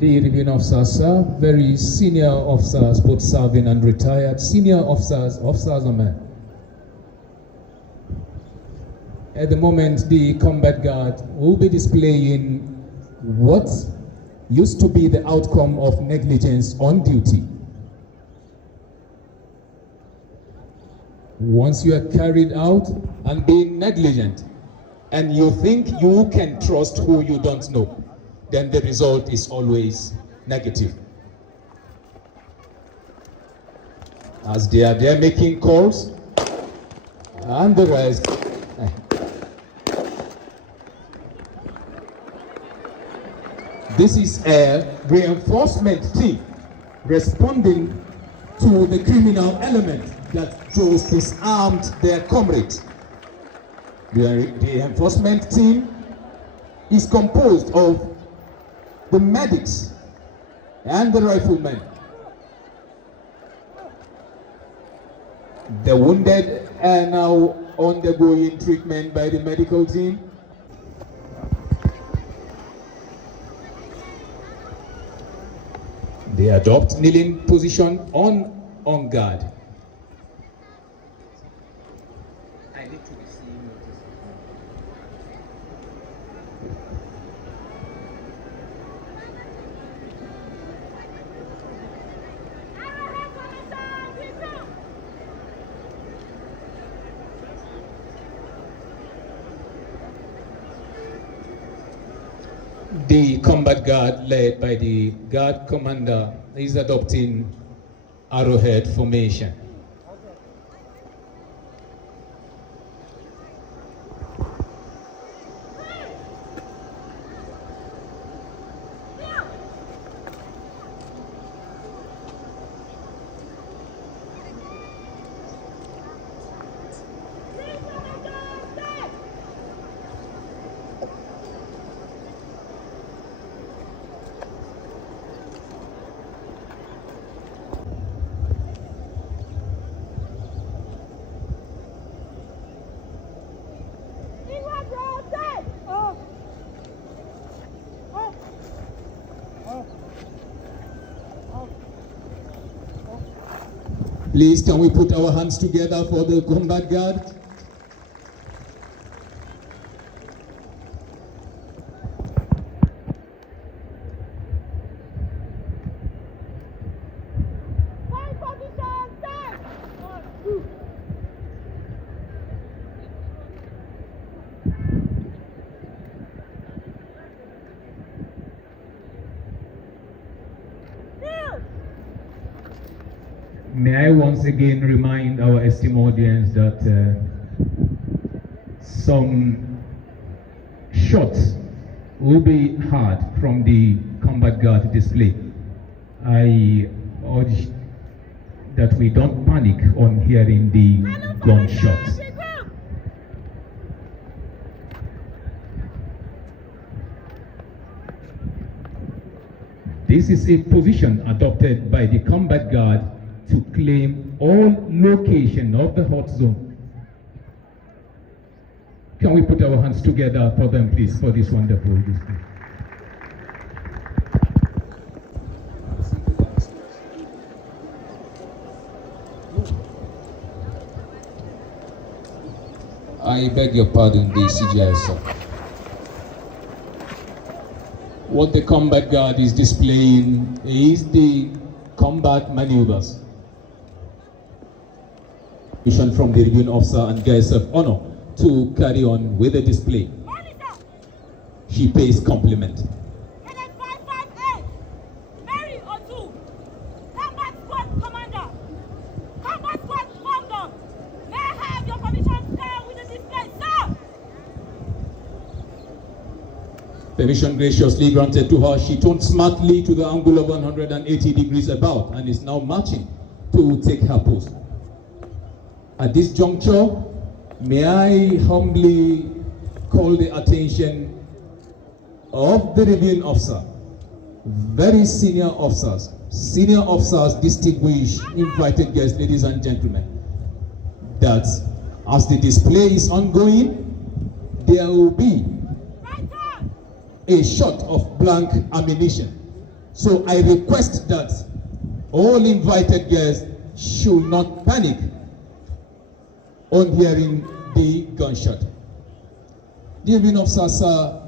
The reviewing officers, sir, very senior officers, both serving and retired, senior officers are men. At the moment, the combat guard will be displaying what used to be the outcome of negligence on duty. Once you are carried out and being negligent, and you think you can trust who you don't know, then the result is always negative. As they are there making calls, and the rest. This is a reinforcement team responding to the criminal element that just disarmed their comrades. The reinforcement team is composed of the medics and the riflemen. The wounded are now undergoing treatment by the medical team. They adopt kneeling position on guard. I need to receive notice. The combat guard, led by the guard commander, is adopting arrowhead formation. Please, can we put our hands together for the combat guard? May I once again remind our esteemed audience that some shots will be heard from the combat guard display. I urge that we don't panic on hearing the gunshots. This is a position adopted by the combat guard to claim all location of the hot zone. Can we put our hands together for them, please, for this wonderful display? I beg your pardon, the CGI, sir. What the combat guard is displaying is the combat maneuvers. Mission from the reviewing officer and guest of honor to carry on with the display. She pays compliment. Permission graciously granted to her. She turned smartly to the angle of 180 degrees about and is now marching to take her post. At this juncture, may I humbly call the attention of the reviewing officer, very senior officers, distinguished invited guests, ladies and gentlemen, that as the display is ongoing, there will be a shot of blank ammunition So I request that all invited guests should not panic on hearing the gunshot. Dear Win Officers,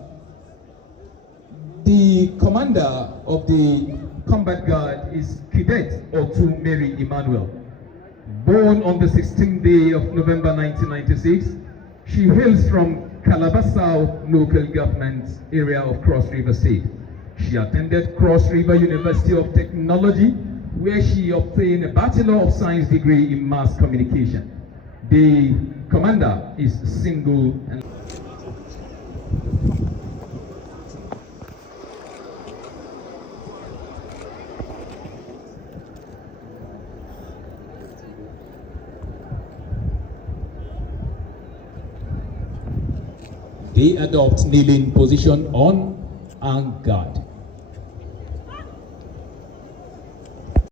the commander of the combat guard is Cadet Otu Mary Emmanuel. Born on the 16th day of November 1996, she hails from Calabar South local government area of Cross River State. She attended Cross River University of Technology, where she obtained a Bachelor of Science degree in Mass Communication. The commander is single and they adopt kneeling position on and guard.